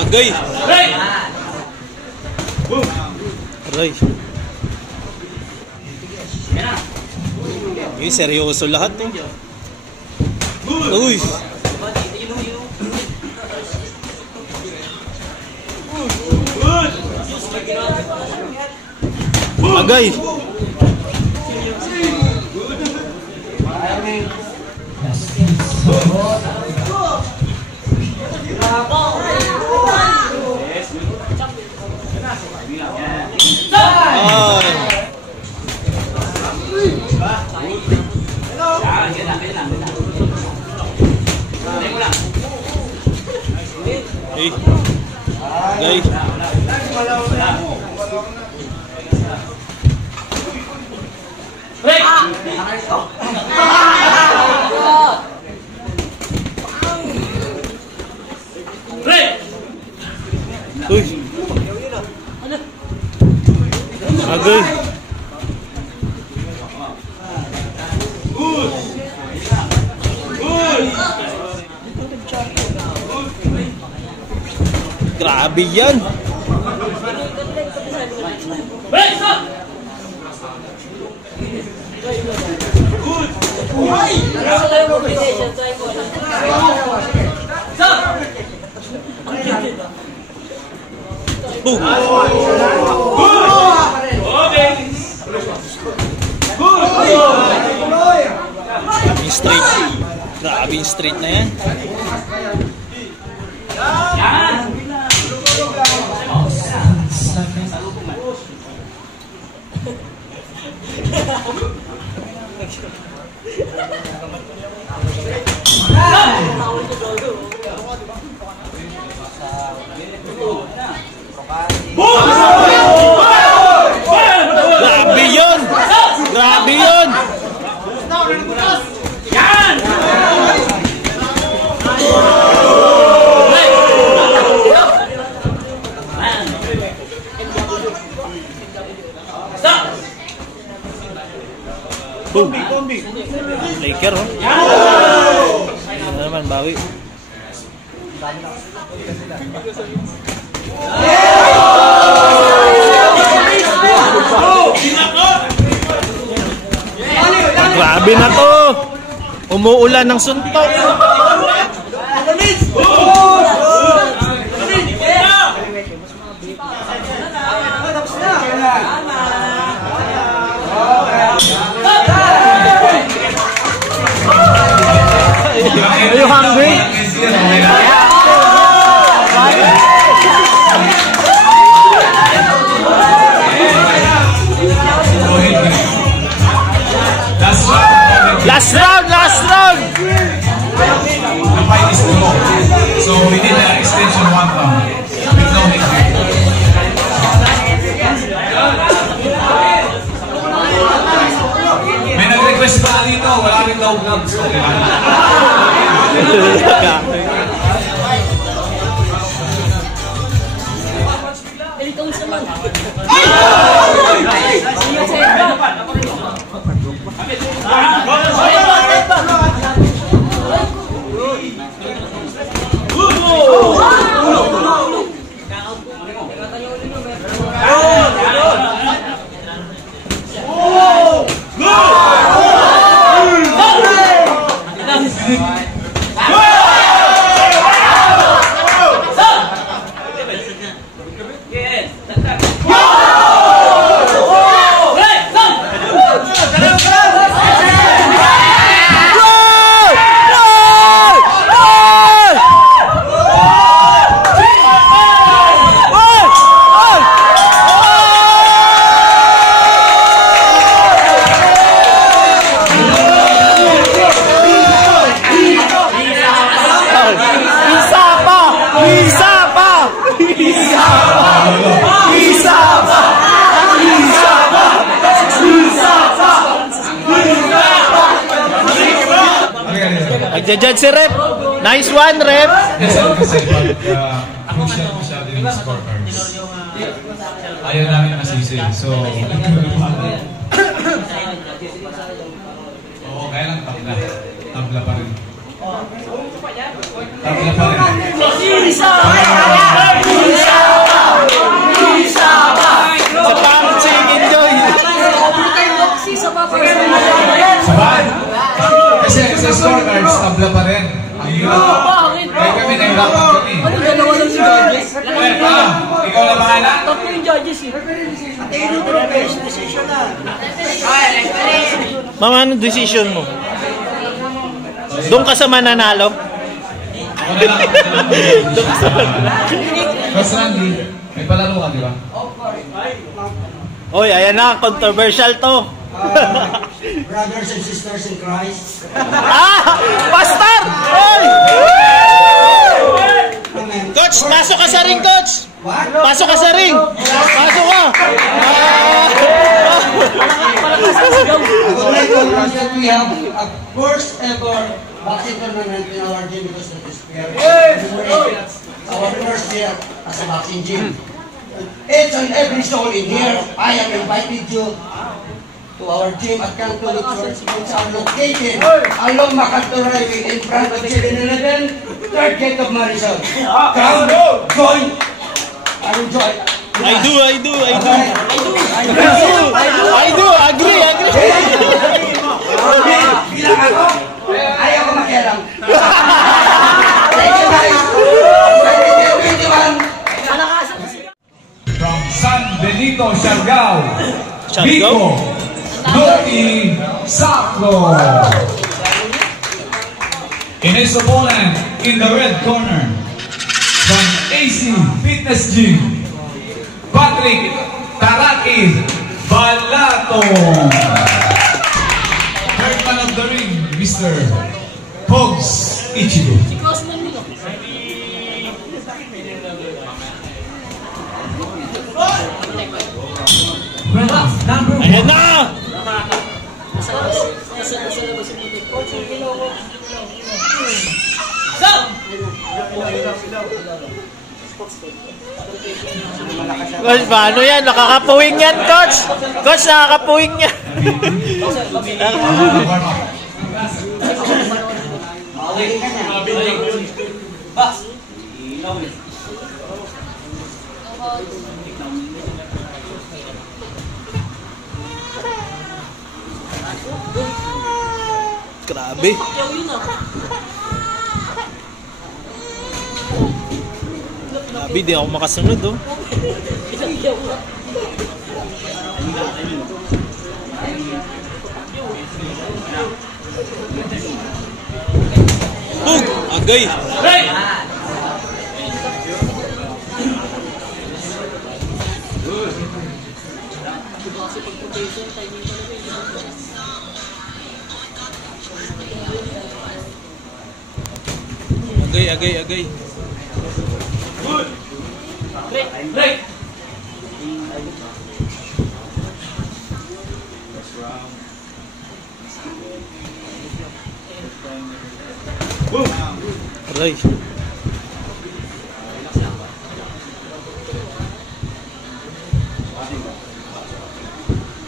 Agay! Aray! Eh, seryoso lahat eh. Uy! Agay! Hey. Uy. Agay. Grabe yan. Boom. Straight. Grabe yung straight na yan. Grabe yun! Grabe yun! Yan! Boom! Laker, oh. Ano naman, bawi. Grabe na to! Umuulan ng suntok! Are you hungry? Last round! The fight is to go. So we did an extension 1 round with no victory. May nag-request pa dito, wala rin daw gloves. Nagja-judge si Rep. Nice one, Rep. Crucial masyado yung scorecards. Ayaw namin kasi judges eh. So, oo, kaya lang tabla. Tabla pa rin. Tabla pa rin. Sa pangit si Enjoy. Sabay! Kasi sa scorecards, tabla pa rin. Ang hirap. Kaya kami nahirapan kami. Ano, dalawa lang si judges? Ikaw na bahala? Tatlo yung judges eh. Mama, anong decision mo? Doon ka sa mananalo? Ako na lang. Doon ka sa mananalo. Mas Randy, may palaro ka, di ba? Oy, ayan na, controversial to. Brothers and sisters in Christ. Pastor! Oy! Amen. Coach, pasok ka sa ring, coach! What? Pasok ka sa ring! Pasok ka! I would like to announce that we have a first ever boxing tournament in our gym because of this prayer. Our first year as a boxing gym. Each and every soul in here, I have invited you to our gym at Catholic Church, which are located along Macarthur Highway in front of 7-Eleven, third gate of Marisol. Come, join. I will join. I do. Agree. Bilang ako, ayaw ko makialam. Thank you guys. 2021. From San Benito, Siargao, Siargao? Vico, Loki Sacco. In his opponent, in the red corner, from AC Fitness Gym, Patrick Taraki Balato. Third man of the ring, Mr. Pogs Ichigo. Ayan na! Coach, paano yan? Nakakapuwing yan, coach! Coach, nakakapuwing yan! Warm up. Grabe! Grabe, di ako makasunod, oh. Bug! Agay! Agay. Break! Aray.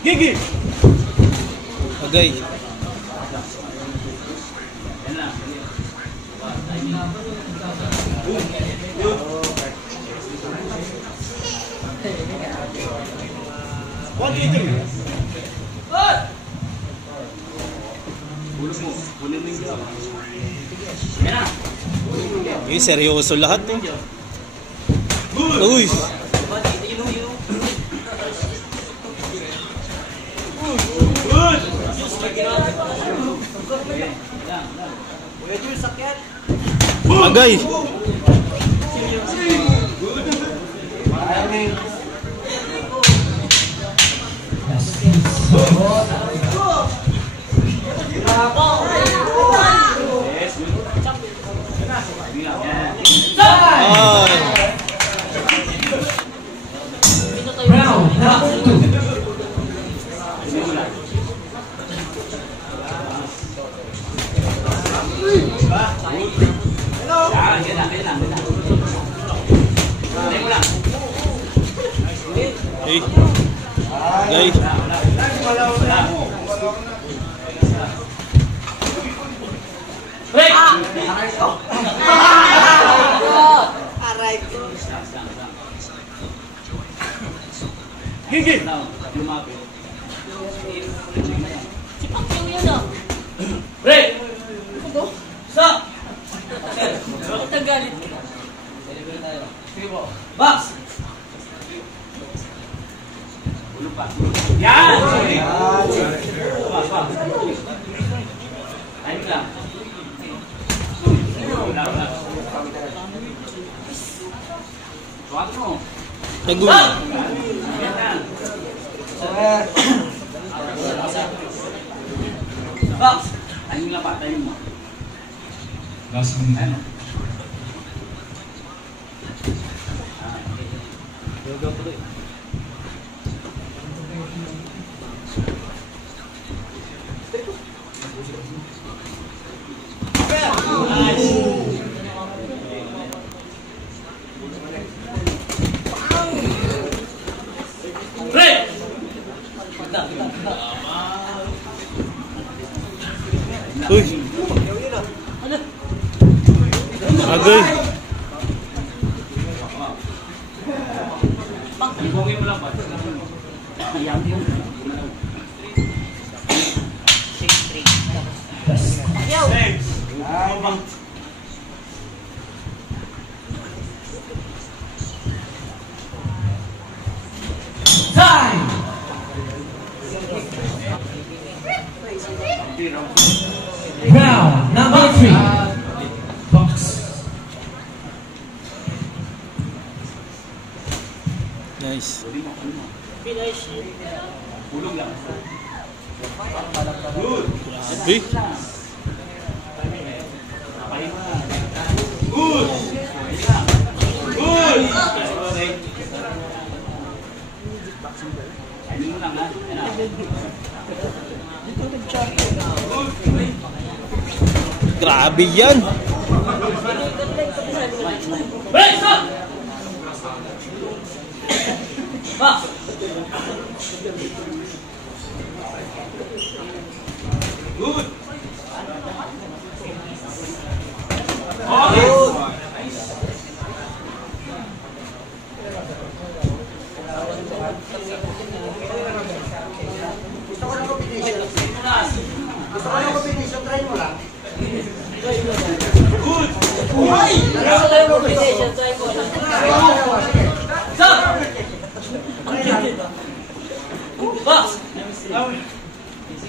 Gigi! Agay. Seryoso lahat, eh. Uy! Agay! Hey. Ay. Break! Gigi! Si Pacquiao yun ah. Break! Stop! Tagalit ka. Box! Yan! Time lang. Nagul. Box! Timing lang pa, timing mo. Last minute. Break! Uy. Agay. Ibungin mo lang ba? Ayan yun. Time! Round number 3. Box. Nice. Finish. Ulong lang. Good. Good! Good! Timing mo lang ha. Grabe yan. Break! Stop! Box! Good! Okay! Gusto ko ng competition. Gusto ko ng competition. Try mo lang. Good! Gusto ko ng competition. Try mo lang. Sige. Stop! Box!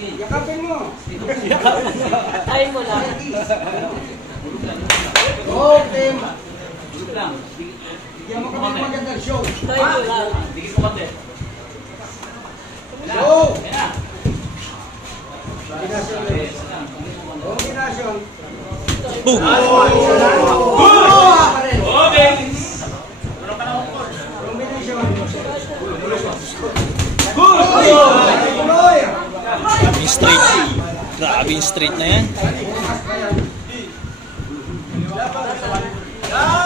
Yakapin mo. Try mo lang. Go, team. Good lang. Bigyan mo kami ng magandang show. Try mo lang. Dikit mo konti. Go! Ayan na. Combination. Combination. Boom. Okay! Combination. Grabing straight. Grabing straight na yan.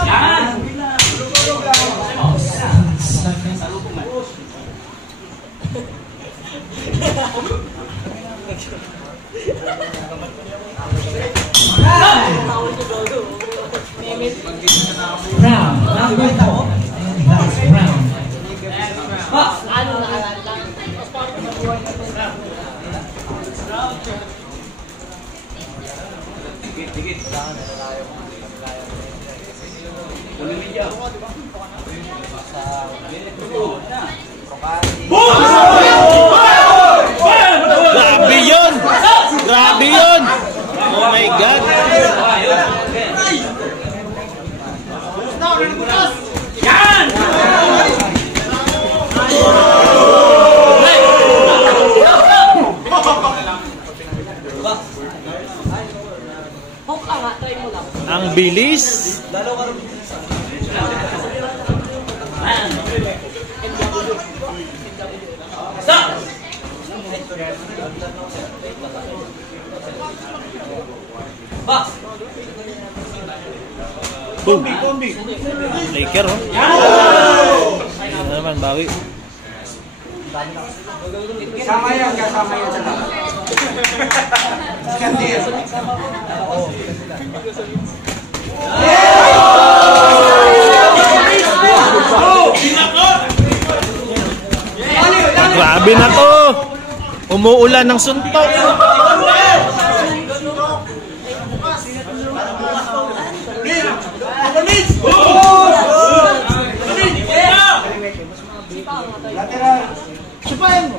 Yan! Round number 4. And last round. Box! Ano nakalala? Dikit, dikit. Ulimidya. Grabe yun. Grabe yun. Oh my God. Yan! Hook ka nga, try mo lang. Ang bilis. Stop! Box! Boom. Laker, oh. Ano naman, bawi. Kasama yan sa lahat. Skandil. Grabe na to. Umuulan ng suntok. Supain mo.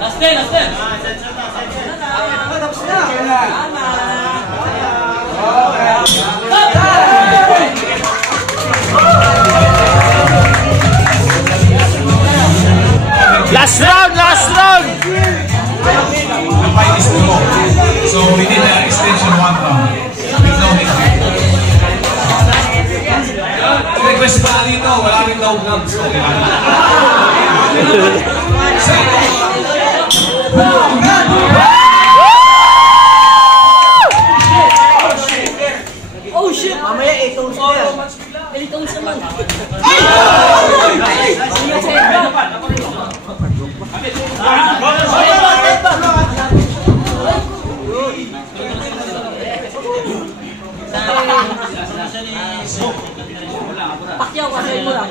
Last 10, last 10. Last round, last round. The fight is low. So we did the extension 1 round. With no hit. Request pa dito, wala rin daw gloves. Okay lang. Oh shit! Mamaya 8 tones na yan. 8 tones naman. Pakyaw, kasay mo lang.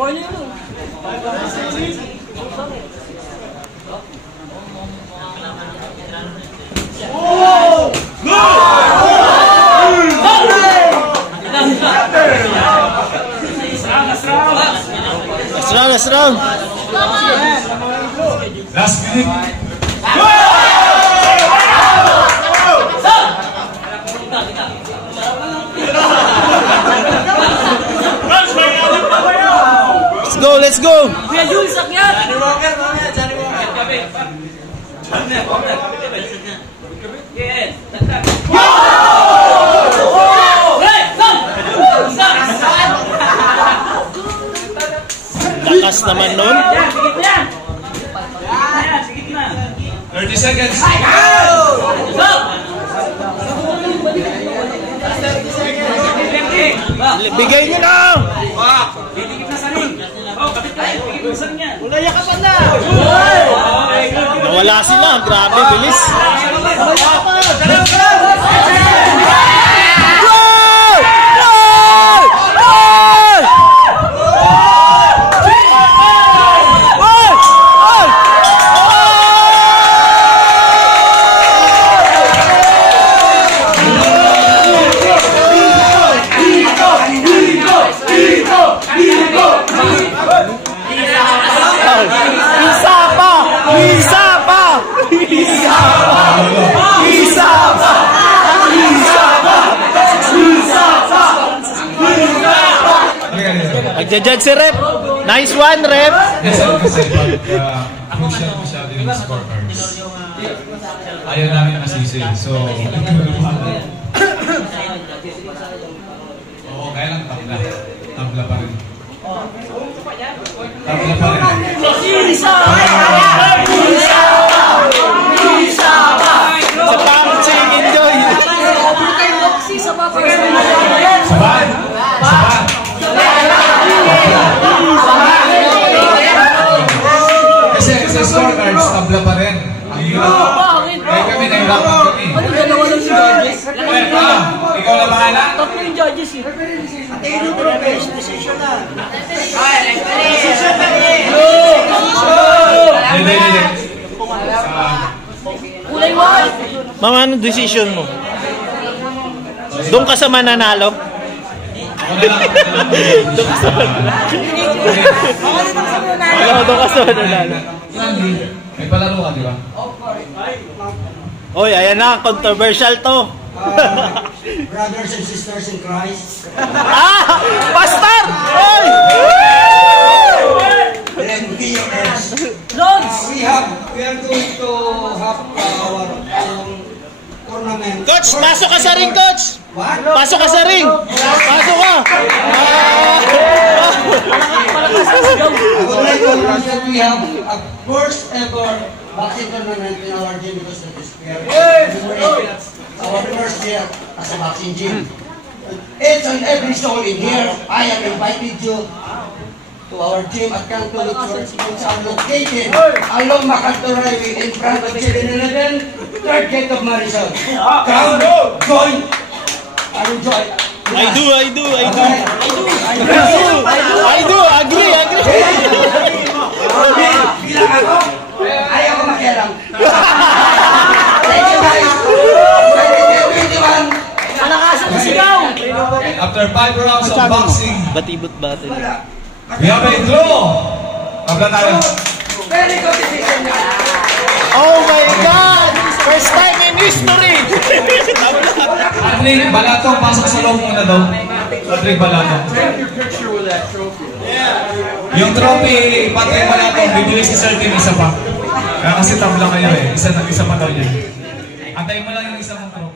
Corner mo. Last round. Last minute. Let's go. Kuya Jules, sakyan! Johnny Walker, mamaya, Johnny Walker. Yes. Lakas naman nun. 30 seconds. Bigay nyo na. Nawala sila. Grabe, bilis. Nagja-judge si Rep. Nice one, Rep. Yes, sir. Kasi crucial masyado yung scorecards. Ayaw namin masisi. So, oo, kaya lang tabla. Tabla pa rin. Tabla pa rin. Si Pang Chicken Joy. Saban! Saban! Kasi sa scorecards, tabla pa rin. Ang hirap. Kaya kami nahirapan kami. Ano, dalawa lang si judges? Ikaw na bahala. Tatlo yung judges eh. Hindi. Kulay white! Mama, anong decision mo? Doon ka sa mananalo? Doon ka sa mananalo. Doon ka sa mananalo. May palaro ka, di ba? Oy, ayan na, controversial to. brothers and sisters in Christ, Pastor! Oy! and viewers, Lods! we are going to have our own tournament. Coach, pasok ka sa ring, Coach! What? Pasok ka sa ring! Pasok ka! Malakas ang sigaw. I would like to announce that we have a first ever boxing tournament in our gym because of this year. Our first year as a boxing gym. Each and every soul in here, I have invited you to our gym at Canto Church, which are located along MacArthur Highway in front of 7-Eleven, third gate of Marisol. Come, join. I will join. I do. Agree. Bilang ako, ayaw ko makialam. Thank you guys. 2021. Malakas ang sigaw. After 5 rounds of boxing, Batibot battle. we have a draw. Abla tayo. Very good decision. Oh my God! First time in history! Patrick Balatong, pasok sa loob muna daw. Patrick Balatong. Yung trophy, Patrick Balatong, bibili si Sir Tim isa pa. Kaya kasi tabla kayo eh. Isa pa daw yan. Antayin mo lang yung isa mong trophy.